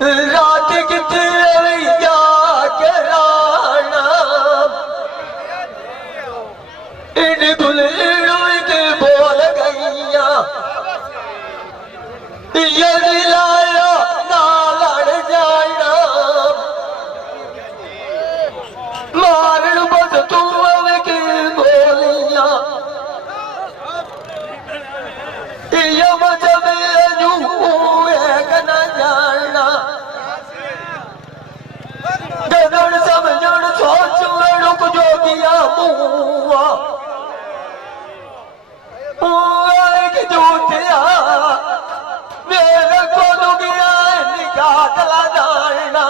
रात किथे क्या कराना इन गुलड़ों के बोल गईया ये दिलाया ना लड़ जाना मारन बस तू के बोलिया ये मतलब न जाना गगन समझण सोचण को जो दिया मुआ कि झूठिया मेरे को दुनिया निकाला जाना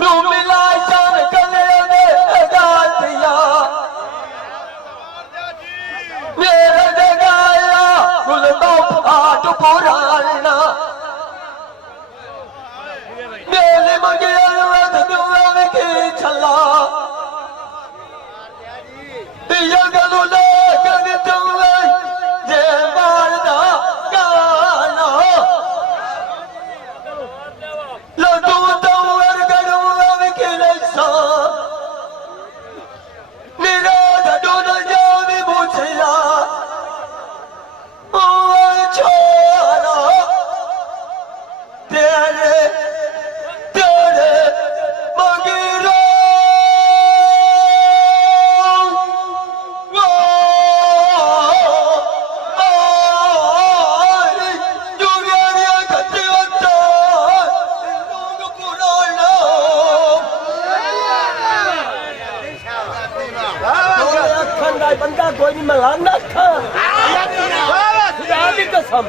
रू मिला शान कले ने गातिया मेरे जगाया गुल तो फाट पुराना मेले मंगिया दुआ के छला ये गलू लगन तुए जे मारदा गाना लडू तवर गलू के लसा मेरा डडू न जावे मुझला ओ छोरा तेरे बंदा कोई नहीं मलाना था खुदा की कसम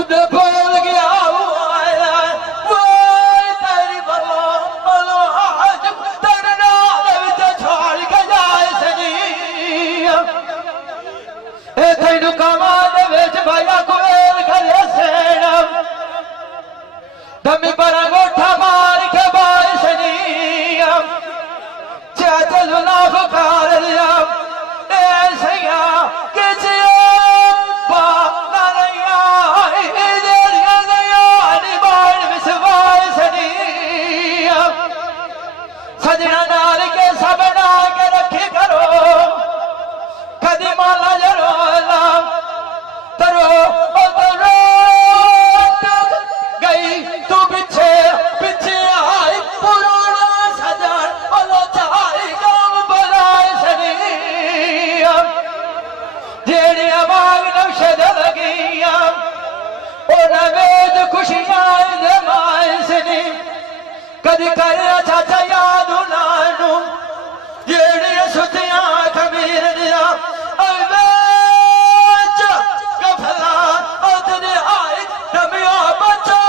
उधर बोल गया वो तेरी बलो बलो आज तेरे नाल विच छोड़ के जाए सजी ए तैनू कामां दे विच भाया कोयल करे सेना दमी पर अंगूठा मार के बाय सजी चाचा जुना फकार लिया ए सैया किसी सजना नाल के सब ना के रखी करो कदी माला जरो तरो तरो गई तू पीछे पीछे आई पुराना सजन बोलो चाई काम बनाए सनी जेड़िया बाग नक्शे लगिया ओ नवेद खुशियां जमाए सनी कदी करे चाचा याद नानू जेड़िया सुतियां खमीर दिया गफला उतने आए नमिया बचा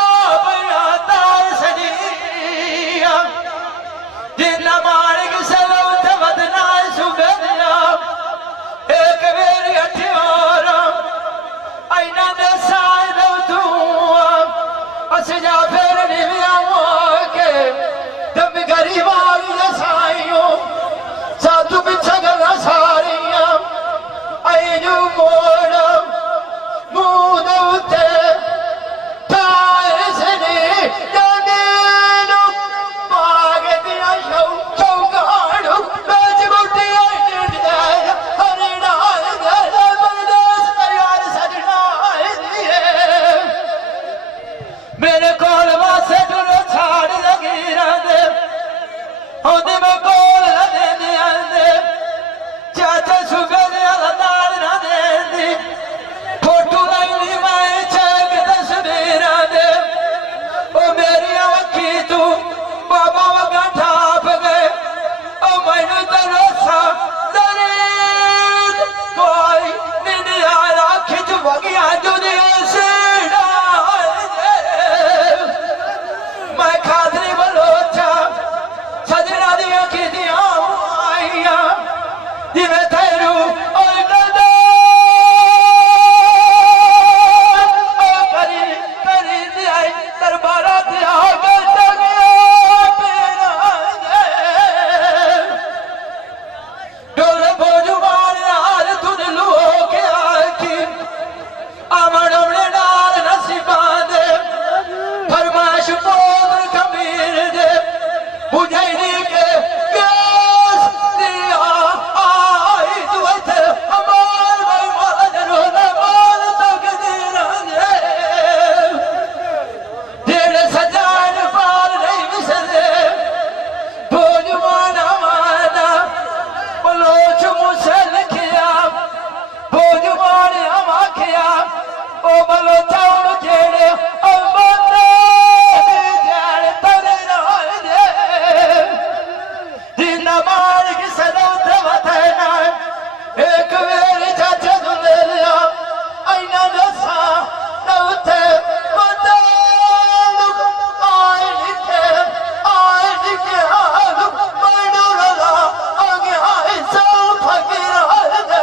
बया तार सजिया जिन्ना मालिक सलौत वदना सुबेदिया एक मेरी अठियारा आईना दे साए दो तू असजा फिर निविया दम गरीब वाली साइयों साधु पिछा गला सारियां आई जू मोड़ मुंह उते ताए सने जाने नो माग दिया शौ चौगाड़ू बेच बुटी आई जाए हरे नाल गले बरदास यार सजना मेरे कोल वासे टुरो छाड़ लगी रहंदे होंदे मैं कोल देंदे आंदे चाचा सुबह दे दाल ना देंदी फोटो लाईनी मैं चेक तस्वीरां दे ओ मेरी अखी तू बाबा वगा ठाप गए ओ मैनू तरसा दरीद कोई निंद आया खिच वगिया दुनिया से मैं खादरी बलोचा सजना दिया की दिया आइया जिवे तेरू ओए गदा ओ करी करी दिया दरबारा दिया बेटा गया पेरा डोले बोझू मार यार तुन लो के आखी अमन अमने नाल नसीबां दे फरमाइश पोर कबीर दे बुझाई के गैस दिया आई तू इथे अमार भाई माला जरो ना माल तक दीना दे जेड़े सजान पार नहीं विसरे भोज माना माना बलोच मुझसे लिखिया भोज माने आखिया ओ बलोचा जेड़े ओ बंदे जान तरे नाल दे जिन्ना मालिक सदौत वतना एक वेरी चाचा दुले लिया आईना दसा नौते बतालुक आए लिखे हालु मैनू रला आगे आए सौ फकीर हाल दे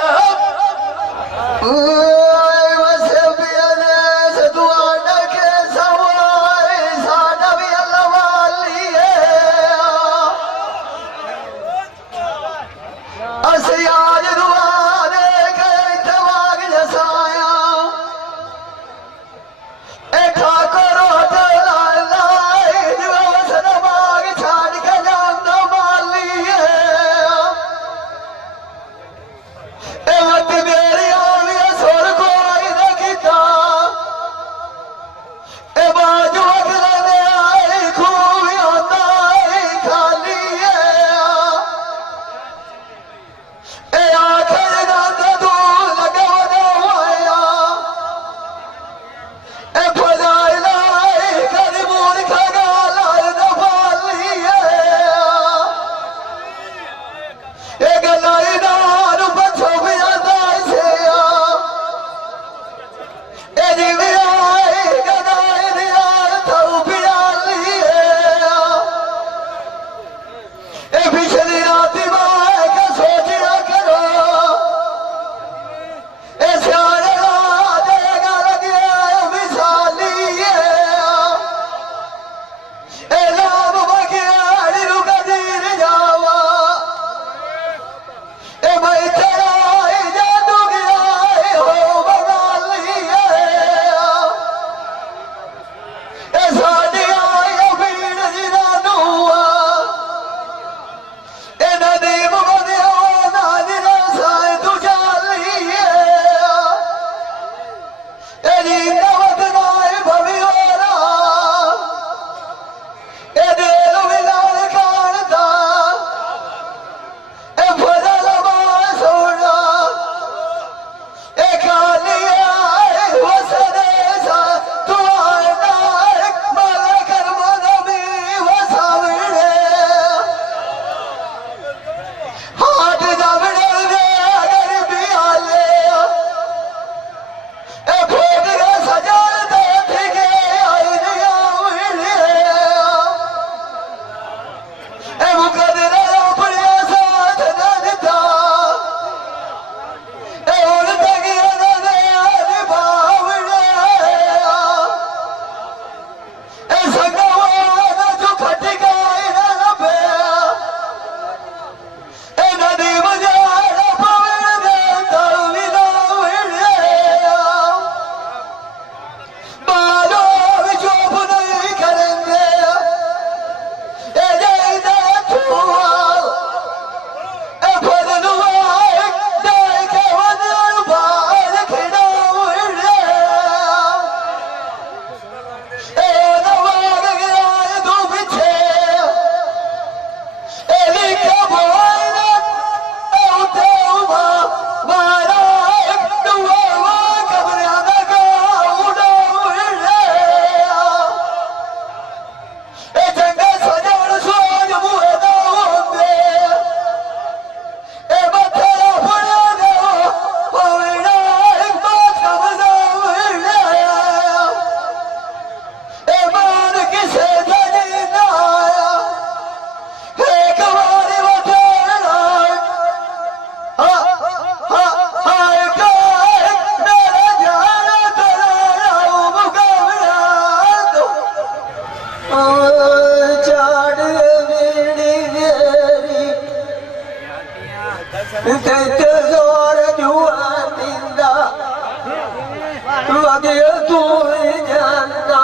लगे तू ही जानना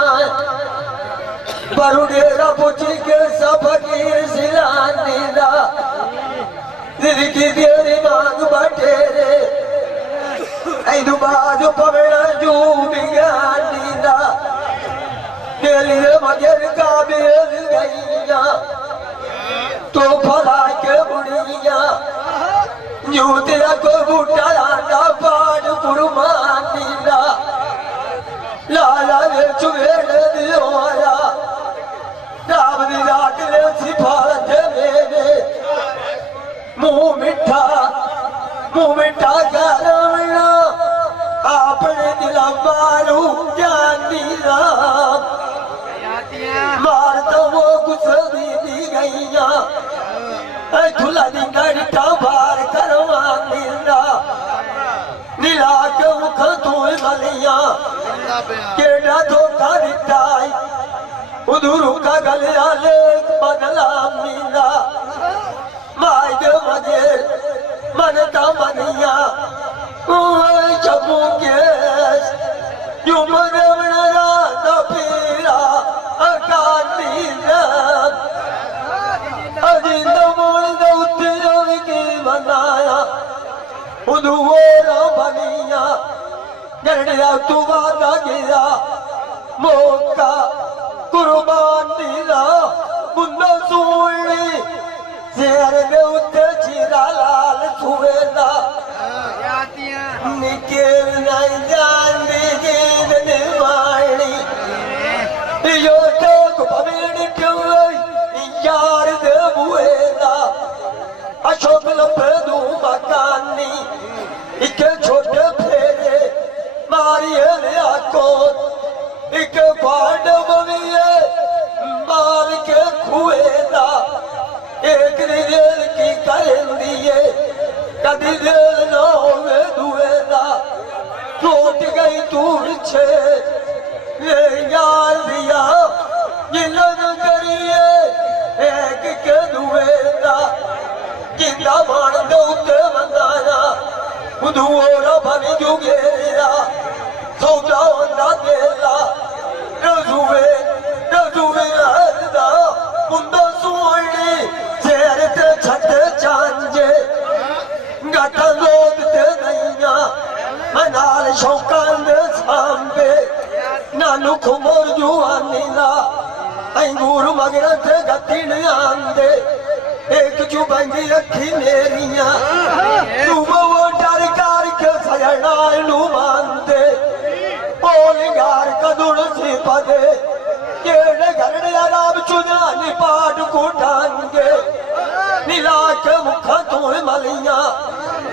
बरुडेरा पुछी के सब फकीर सिलानी दा दिल की तेरी मांग बटेरे ऐ दुबाज पवेड़ा जू बिगानी दा के लिए मगर काबिल गईया तो फला के बुढ़िया यूं तेरा को बूटा लांडा पाड़ कुर्बानी दा लाला वे चुवेड़ दियोया राम दी रात ले सिफार दे मेरे मुंह मिठा करवना अपने दिल मारू जानी राम मार तो वो गुस्से दी गईया झूला दी गड़ता बार करवानी दा नीला के मुख तू मलिया केड़ा धोखा दिता उधरू का गलिया ले बदला मीना माय दे मजे मनता मनिया चबू के यू मरे बना दा पीरा अकाली अजिंद मोड़ दे उत्ते जावे के बनाया उधूरा बनिया गरड़िया तू वादा गया मौका कुर्बानी दा मुन्ना सोनी शेर दे उत्ते चीरा लाल सुवेदा निकेर नहीं जानदी जीद निवाणी यो तो पवेड़ क्यों यार दे बुएदा अशोक लपे दू मकानी एक छोटे फेरे मारिए लिया को एक फाड़ बविए मार के खुएदा एक दिल की करेंदी है कदी दिल न होवे दुएदा टूट गई तू छे ये यार दिया जिलन करिए एक के दुएदा जिंदा मान दे उत्ते मंदाना उधूरा बनी जुगेरा सौदा होंदा देला रजुए हरदा मुंदा सुवणी शेर ते छत चांजे गाटा लोग ते नैया मनाल शौकान दे सांबे नानू खुमर जुआनी ला अंगूर मगर ते गतिन आंदे एक चुबंगी रखी मेरिया तू वो डर कार के सजना नू मानदे पोलिंगार कदुड़ सी पदे केड़े घरड़े आराम चुनानी पाट कुटांगे नीला के मुखा तू मलिया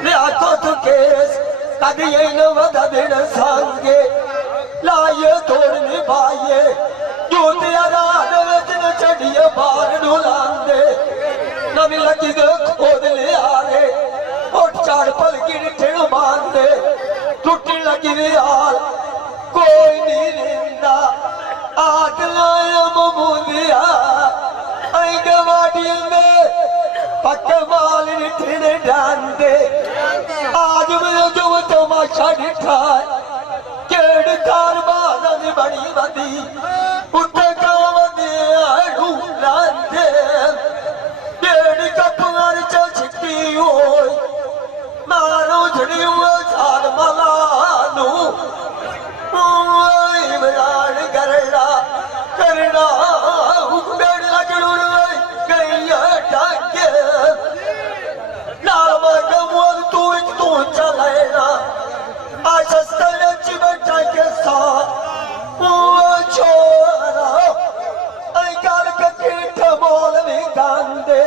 लिया तो केस कदी न वदा दिन सांगे लाये तोड़ने पाए जूते आराध वचन चढ़िए बार डुलांदे नवी लगी दे खोद ले आरे उठ चाड़ पल की ठेण बांधे टूटी लगी दे आल कोई नहीं रिंदा आठ लाया ममूदिया आई गवाड़ी में पक्के माल ठेण डांदे आज मेरे जो तमाशा दिखा केड़ कार बादल बड़ी बदी उत्ते काम दे आड़ू लांदे केड़ कपंगर छिकी होई मारो झड़ी हुआ साल मलानू इमरान करना बेड़ लगड़ू गई डाके नाम गमोल तू चलेना आज बैठा के साथ छोरा गल के मोल भी गांदे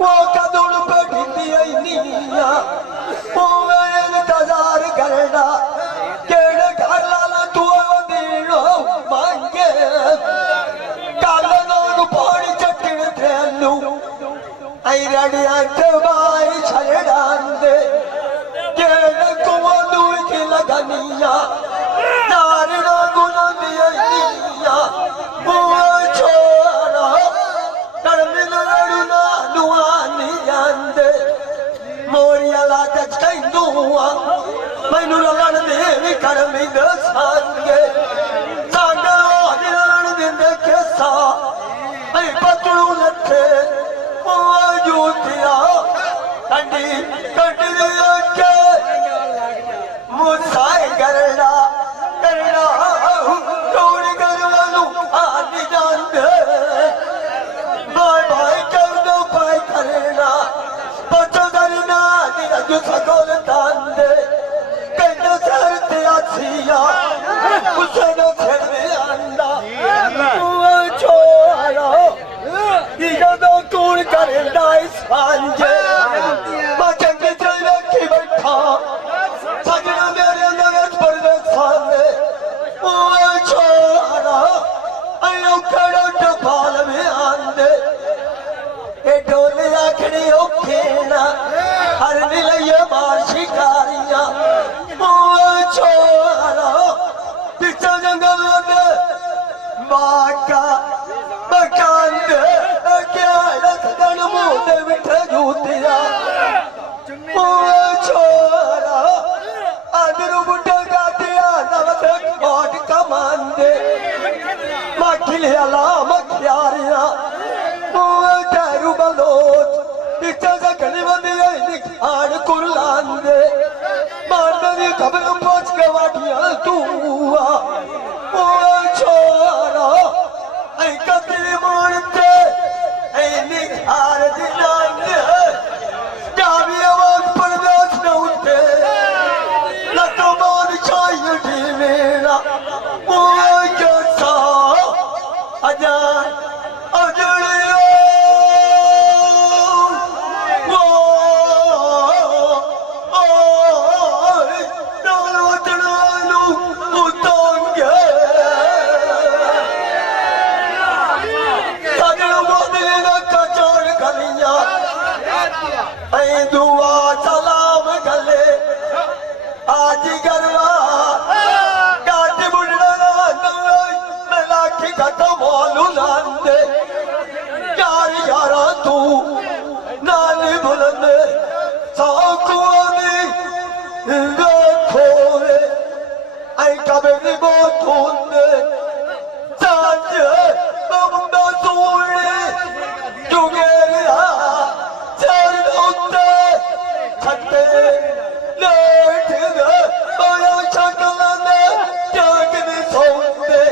वो कदुड़ पे ढिंदी नीया इंतजार करना केड़े घर लाला तू दीनो मांगे कल नोन पानी चटन थैलू आई रड़िया बाई छड़ांदे केड़े कुआं दूर की लगनिया नारना गुना दिया बुआ छोरा तरमिल रड़ना दुआ नहीं जानदे मोरिया ला तच कई दुआ मैनू ललन दे भी कर्मी दसांगे सागरों दी ललन दिंदे केसा ऐ पतलू लथे जूतिया कंडी कंडी के मुसाए करना करना थोड़ी करवालू आदि जानते भाई भाई कर दो भाई करना पचो करना तेरा जो सकोल तांदे कहते सरते आसिया उसे न छेड़े अंडा छोड़ो ये तो कौन करेगा इस सांझे चंगे चल रखी बैठा सजना मेरे नगद पर सामने छोड़ा अयो खड़ा टपाल में आंदे ए डोले आखड़ी ओखेना हर निलये मार शिकारियां छोड़ा पिछा जंगल में माँ का मकान क्या रखन मुंह बिठे जूतिया छोरा अंदरू बुढ़ा गातिया नवत कोट कमांदे मखिले अला मखियारिया टैरू बलोच पिछा से गली बंदी निखान कुरलांदे मारने खबर पहुंच के वाटिया तू छोरा ऐ कतली मोड़ते ऐ निखार दिलांदे जावी आवाज पर नाच न उठे लतो मान चाहिए ढी मेरा वो जैसा अजान अजड़ियो वो नाल वतनालू उतांगे दुआ सलाम गले आज गरवा गाटी बुढ़ा मैं लाखी खत्म मोलू लांदे यार यारा तू नानी बुलंदे साकुआनी खोवे आई कबरी बो थूंदे सांझ बमुंदा सूले जुगेरिया खट्टे लेट गए आया शकलाने जाग में सोते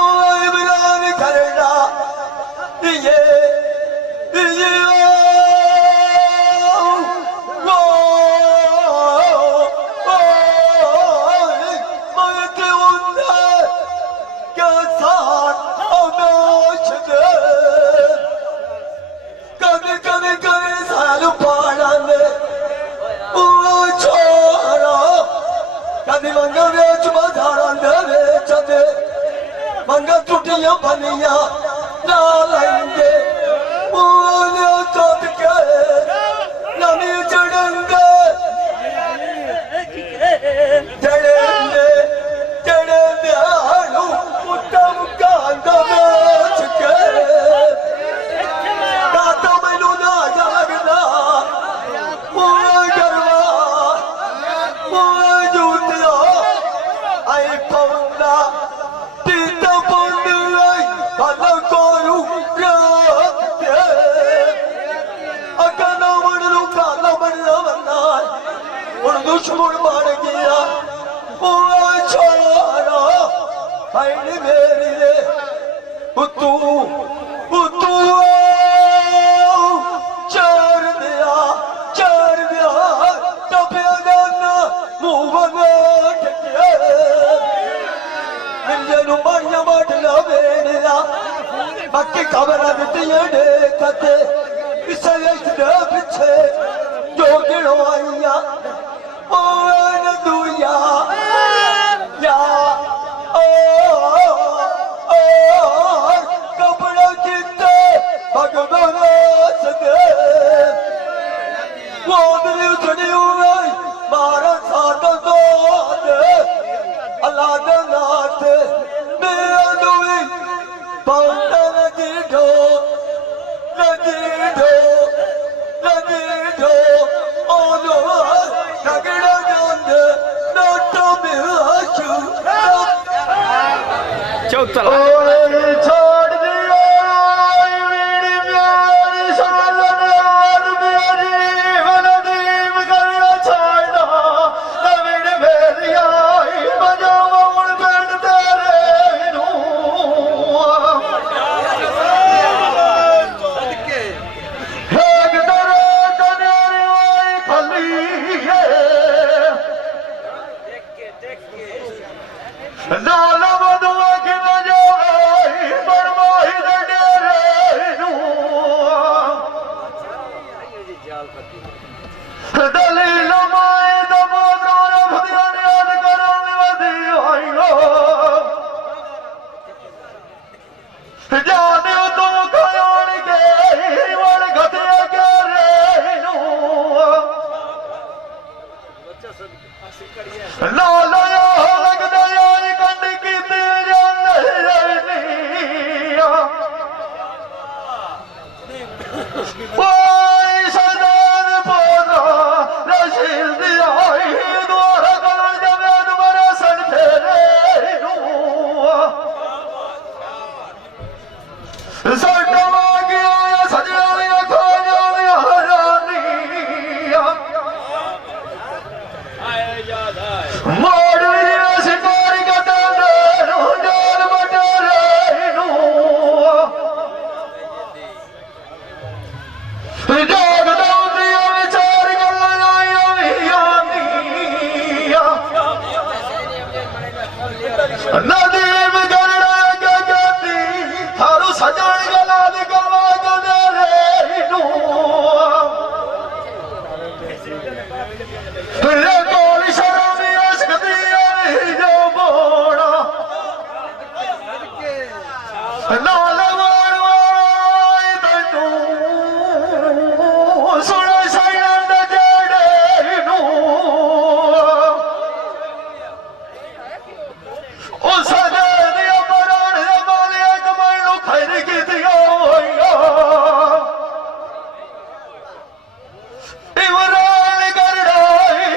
ओए बिरान करना ये वो मैं के उन्हें क्या साथ अनोश दे कभी कभी कभी सालू पाना ने छोरा कभी मंगा बेच बाजारा ने बेचते मंगा टूटियां बनिया ना लाएंगे बोले कद के नमी चढ़ेंगे चढ़ेंगे चढ़ेंगे आलू मुट्टा मुक्का अंडा बेच के काता मैनू ना जागना आई पौंदा तीता पौंद भला कोरू राते अगना वड़लू काला बनना बनना उन दुश्मन बन गया ओ छोरा भाई मेरी रे तू चार दिया टपिया जाना मुंह बना मिंजनू बढ़िया बाटला बेड़िया बाकी खबर दित्तियां देखते इस पिछे जो गिनो आईया ओ दुया या कपड़ा चित्ते भगवान सदे वो दिल सुनी हुई मारा साथ दो अल्लाह दे नाथ मेरा दुई पांडा लगी ढो ओ लो लगड़ा जान चला छोड़ दिया मेरी प्यारी सालन याद मेरी मनदीप करना छाड़ना नवीन मेरी आई बजावा मुड़ पिंड तेरे नू एक दरे कनेरी आई खली है नाल मधुआ की नजाई बरमाही दे डेरे नू दलील माए दबो द्रोण भदियान याद करो निवदी आई हो जाने तू खयान के वण घटिया के रे नू लाल लगदा यार कंड की नदीम गरड़ा के गती थारू सजण गला निकलवा गने रे नू रे कोई शर्म इश्क दी नहीं जो बोड़ा नाल वारवाई तैनू सुन सैनंद जेड़े नू ओ सजे दिया बरान वाले कमल नु खैर की दिया होया इमरान गरड़ा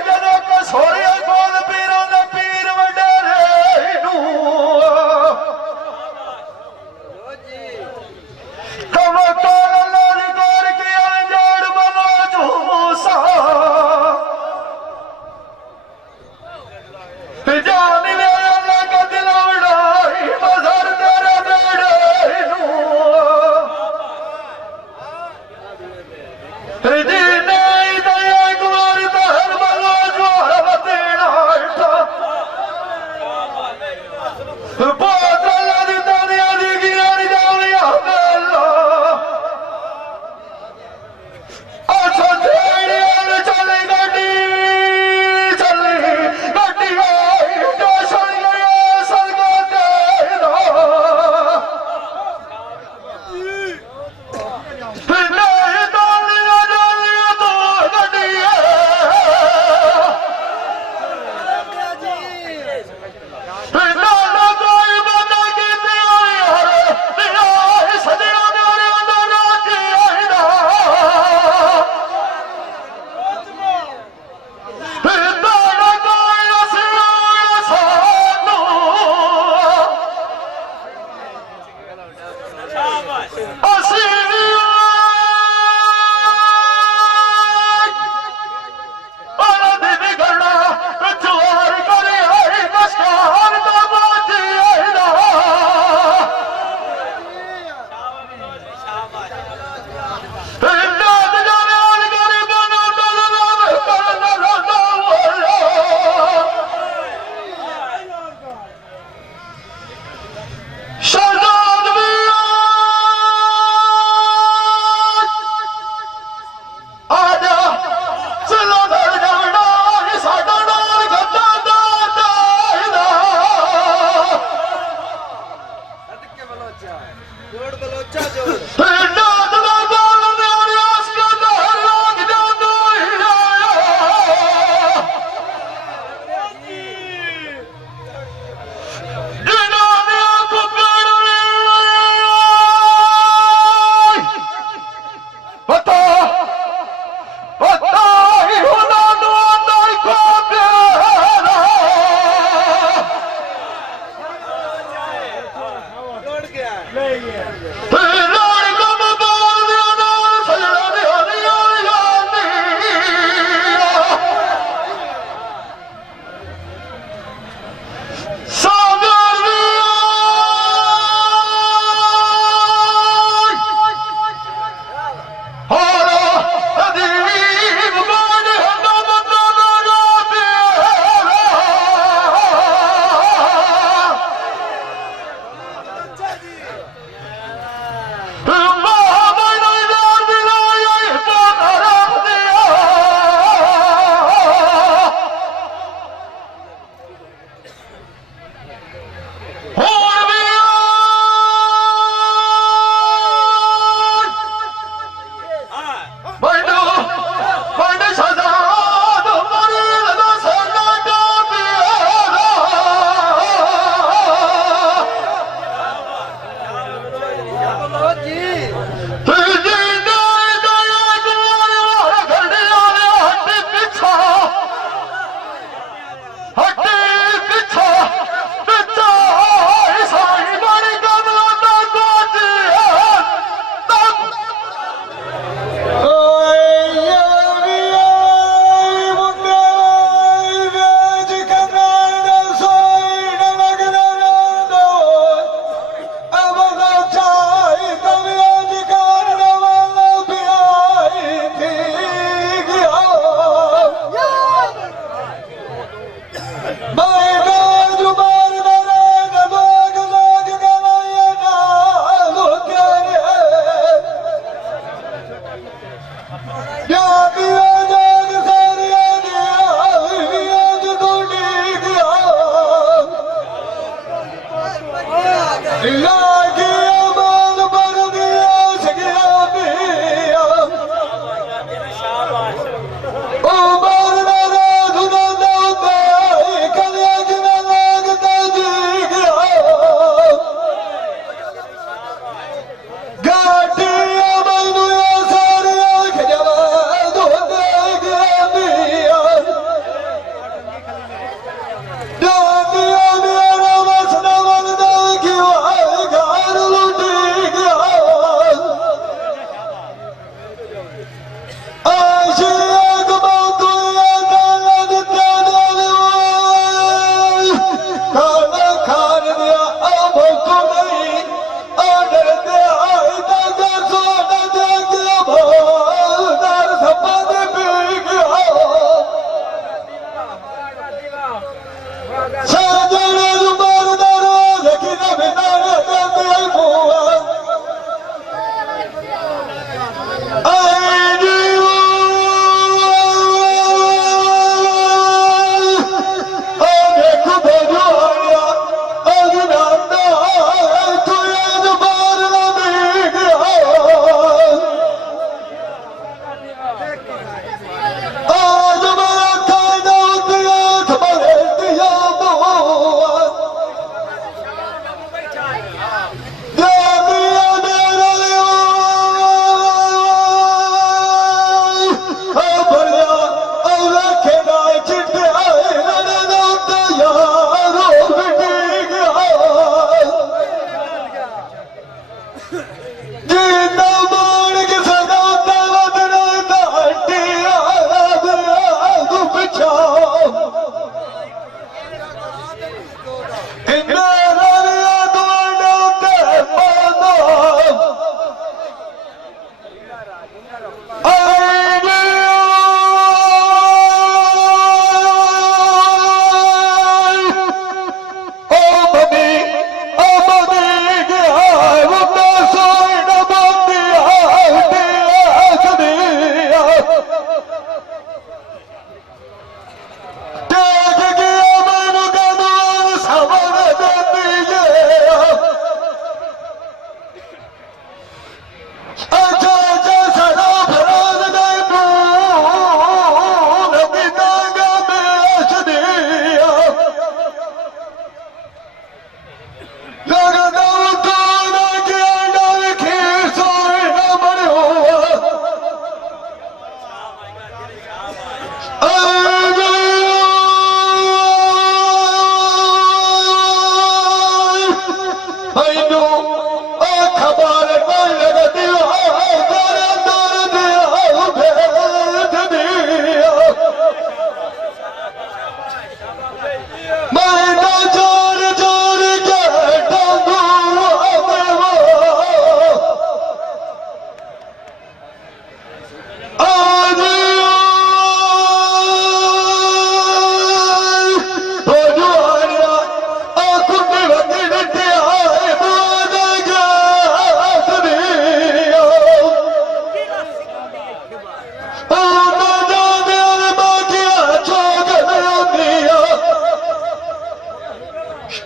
जदों कसोरिया कोल पीरों दा पीर वडेरे नू कम कोल लाल गोर के अंजाड़ बनो झूसा जान ले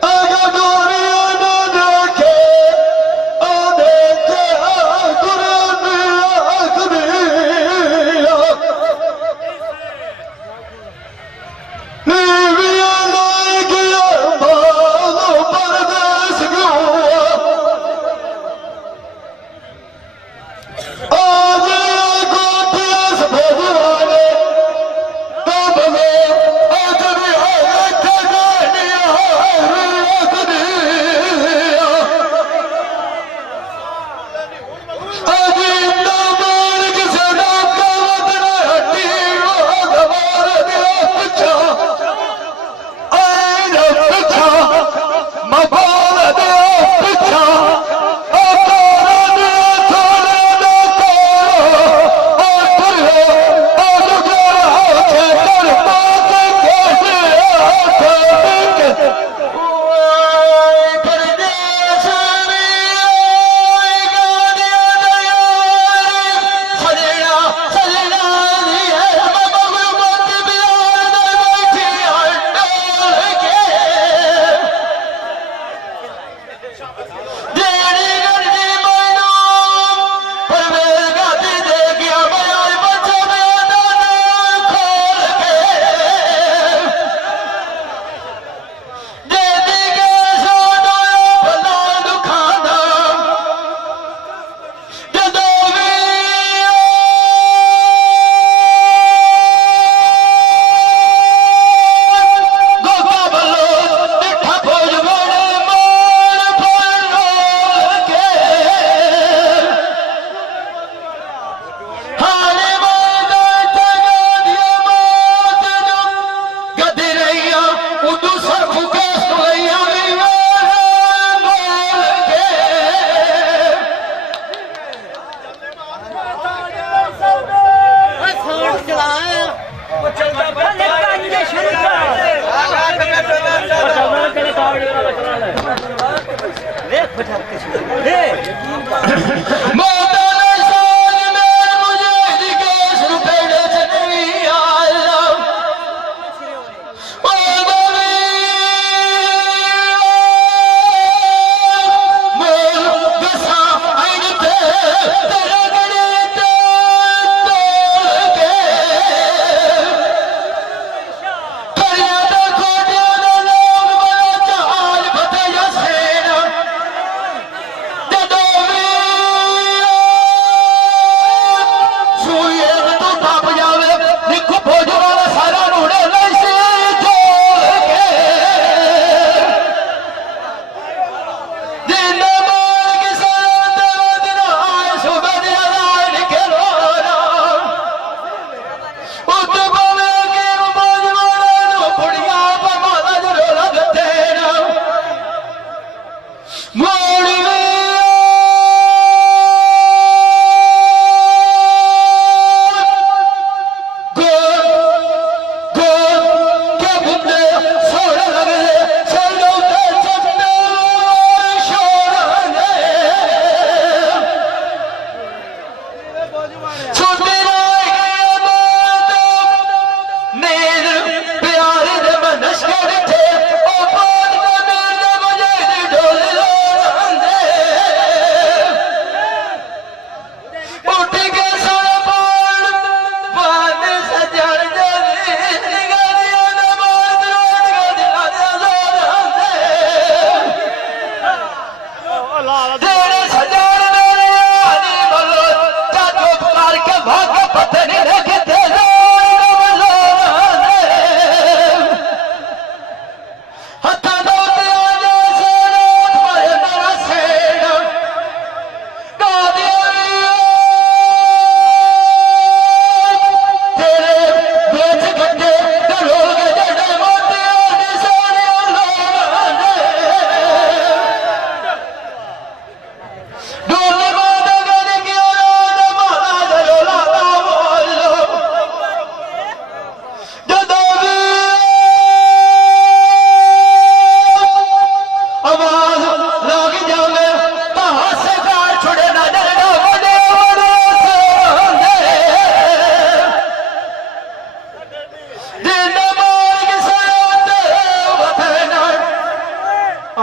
ਆਗਾ ਗੋਰੀਆਂ ਨਾ ਦੇਖੇ ਆ ਦੇਖੇ ਗੁਰੂ ਦੀ ਆਖਦੀ ਨੀਵੀਆਂ ਲੈ ਗਿਆ ਬਾਲ ਪਰਦੇਸ ਗਿਆ आज गोटियां सफेद वाले तो बने आज भी है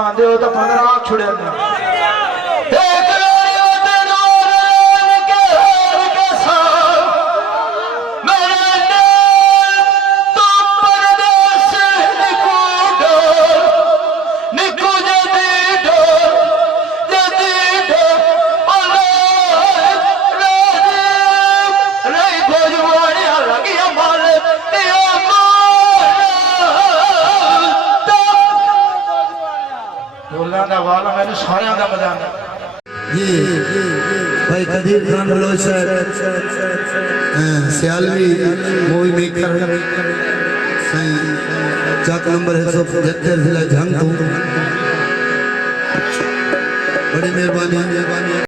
आंदे हो तो 15 छुड़े बोलना का वाला मैंने सारे का मजा आना जी भाई कदीर खान बलोच सियालवी मूवी मेकर सही चक नंबर 175 जिला झंग बड़ी मेहरबानी